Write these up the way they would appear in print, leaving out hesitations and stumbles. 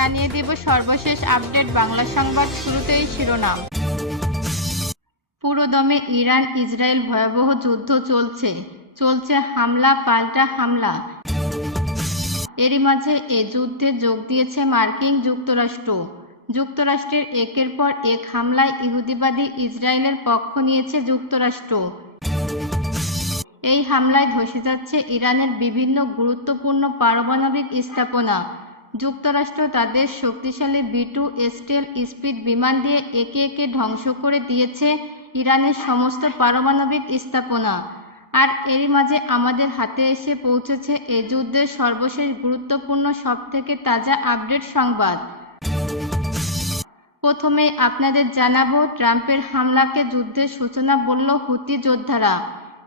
জানিয়ে দেব সর্বশেষ আপডেট বাংলা সংবাদ। শুরুতেই শিরোনাম। পুরোদমে ইরান ইসরায়েল ভয়াবহ যুদ্ধ চলছে হামলা পাল্টা হামলা। এরই মাঝে এ যুদ্ধে যোগ দিয়েছে মার্কিন যুক্তরাষ্ট্রের একের পর এক হামলায় ইহুদিবাদী ইসরায়েলের পক্ষ নিয়েছে যুক্তরাষ্ট্র। এই হামলায় ধসে যাচ্ছে ইরানের বিভিন্ন গুরুত্বপূর্ণ পারমাণবিক স্থাপনা। যুক্তরাষ্ট্র তাদের শক্তিশালী B-2 স্টেল স্পিড বিমান দিয়ে একে একে ধ্বংস করে দিয়েছে ইরানের সমস্ত পারমাণবিক স্থাপনা। আর এরই মাঝে আমাদের হাতে এসে পৌঁছেছে এ যুদ্ধের সর্বশেষ গুরুত্বপূর্ণ সবথেকে তাজা আপডেট সংবাদ। প্রথমে আপনাদের জানাবো, ট্রাম্পের হামলাকে যুদ্ধের সূচনা বলল হুতি যোদ্ধারা।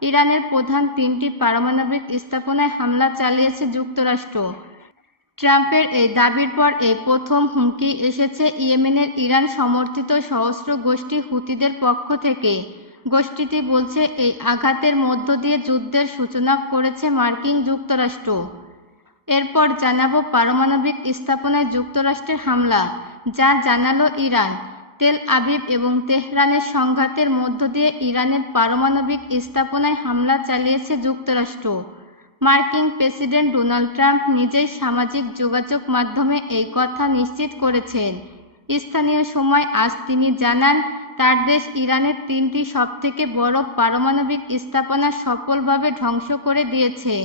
ইরানের প্রধান 3টি পারমাণবিক স্থাপনায় হামলা চালিয়েছে যুক্তরাষ্ট্র। ট্রাম্পের এই দাবির পর এই প্রথম হুমকি এসেছে ইয়েমেনের ইরান সমর্থিত সশস্ত্র গোষ্ঠী হুতিদের পক্ষ থেকে। গোষ্ঠীটি বলছে এই আঘাতের মধ্য দিয়ে যুদ্ধের সূচনা করেছে মার্কিন যুক্তরাষ্ট্র। এরপর জানাবো পারমাণবিক স্থাপনায় যুক্তরাষ্ট্রের হামলা, যা জানালো ইরান। তেল আবিব এবং তেহরানের সংঘাতের মধ্য দিয়ে ইরানের পারমাণবিক স্থাপনায় হামলা চালিয়েছে যুক্তরাষ্ট্র। মার্কিন প্রেসিডেন্ট ডোনাল্ড ট্রাম্প নিজেই সামাজিক যোগাযোগ মাধ্যমে এই কথা নিশ্চিত করেছেন। স্থানীয় সময় আজ তিনি জানান, তার দেশ ইরানের 3টি সবথেকে বড় পারমাণবিক স্থাপনা সফলভাবে ধ্বংস করে দিয়েছে।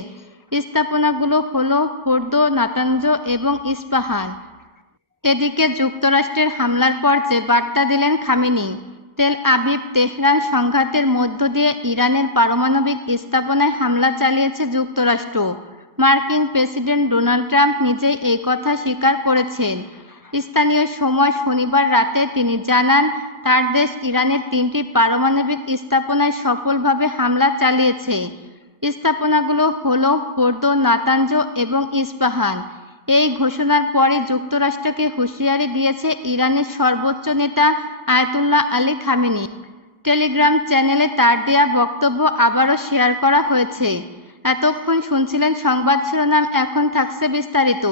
স্থাপনাগুলো হলো ফোর্দো, নাতানজ এবং ইস্পাহান। এদিকে যুক্তরাষ্ট্রের হামলার পর যে বার্তা দিলেন খামেনি। তেল আবিব তেহরান সংঘাতের মধ্য দিয়ে ইরানের পারমাণবিক স্থাপনায় হামলা চালিয়েছে যুক্তরাষ্ট্র। মার্কিন প্রেসিডেন্ট ডোনাল্ড ট্রাম্প নিজেই এই কথা স্বীকার করেছেন। স্থানীয় সময় শনিবার রাতে তিনি জানান, তার দেশ ইরানের 3টি পারমাণবিক স্থাপনায় সফলভাবে হামলা চালিয়েছে। স্থাপনাগুলো হলো ফোর্দো, নাতানজ এবং ইস্পাহান। এই ঘোষণার পরে যুক্তরাষ্ট্রকে হুঁশিয়ারি দিয়েছে ইরানের সর্বোচ্চ নেতা আয়াতুল্লাহ আলী খামেনি। টেলিগ্রাম চ্যানেলে তার দেয়া বক্তব্য আবারও শেয়ার করা হয়েছে। এতক্ষণ শুনছিলেন সংবাদ শিরোনাম, এখন থাকছে বিস্তারিত।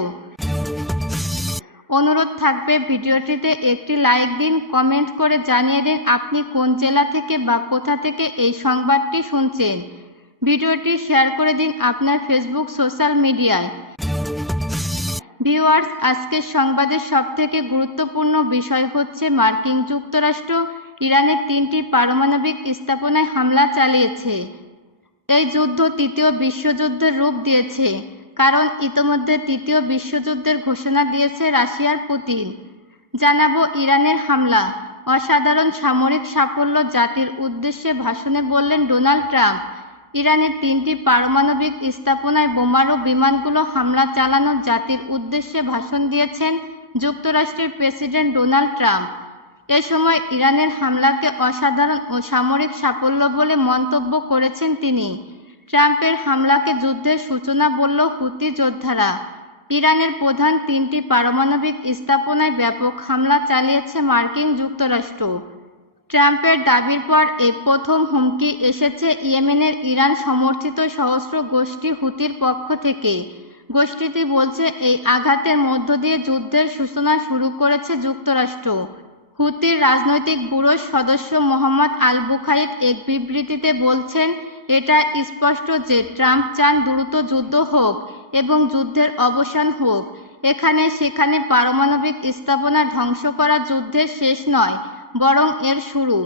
অনুরোধ থাকবে ভিডিওটিতে একটি লাইক দিন, কমেন্ট করে জানিয়ে দিন আপনি কোন জেলা থেকে বা কোথা থেকে এই সংবাদটি শুনছেন। ভিডিওটি শেয়ার করে দিন আপনার ফেসবুক সোশ্যাল মিডিয়ায়। ভিউয়ার্স, আজকের সংবাদের সবথেকে গুরুত্বপূর্ণ বিষয় হচ্ছে মার্কিন যুক্তরাষ্ট্র ইরানের 3টি পারমাণবিক স্থাপনায় হামলা চালিয়েছে। এই যুদ্ধ তৃতীয় বিশ্বযুদ্ধের রূপ দিয়েছে, কারণ ইতোমধ্যে তৃতীয় বিশ্বযুদ্ধের ঘোষণা দিয়েছে রাশিয়ার পুতিন। জানাবো ইরানের হামলা, অসাধারণ সামরিক সাফল্য জাতির উদ্দেশ্যে ভাষণে বললেন ডোনাল্ড ট্রাম্প। ইরানের 3টি পারমাণবিক স্থাপনায় বোমারু বিমানগুলো হামলা চালানো জাতির উদ্দেশ্যে ভাষণ দিয়েছেন যুক্তরাষ্ট্রের প্রেসিডেন্ট ডোনাল্ড ট্রাম্প। এ সময় ইরানের হামলাকে অসাধারণ ও সামরিক সাফল্য বলে মন্তব্য করেছেন তিনি। ট্রাম্পের হামলাকে যুদ্ধের সূচনা বলল হুতি যোদ্ধারা। ইরানের প্রধান 3টি পারমাণবিক স্থাপনায় ব্যাপক হামলা চালিয়েছে মার্কিন যুক্তরাষ্ট্র। ট্রাম্পের দাবির পর এই প্রথম হুমকি এসেছে ইয়েমেনের ইরান সমর্থিত সশস্ত্র গোষ্ঠী হুতির পক্ষ থেকে। গোষ্ঠীটি বলছে এই আঘাতের মধ্য দিয়ে যুদ্ধের সূচনা শুরু করেছে যুক্তরাষ্ট্র। হুতির রাজনৈতিক ব্যুরোর সদস্য মোহাম্মদ আল বুখাইদ এক বিবৃতিতে বলছেন, এটা স্পষ্ট যে ট্রাম্প চান দ্রুত যুদ্ধ হোক এবং যুদ্ধের অবসান হোক। এখানে সেখানে পারমাণবিক স্থাপনা ধ্বংস করা যুদ্ধের শেষ নয়, বরং এর শুরু।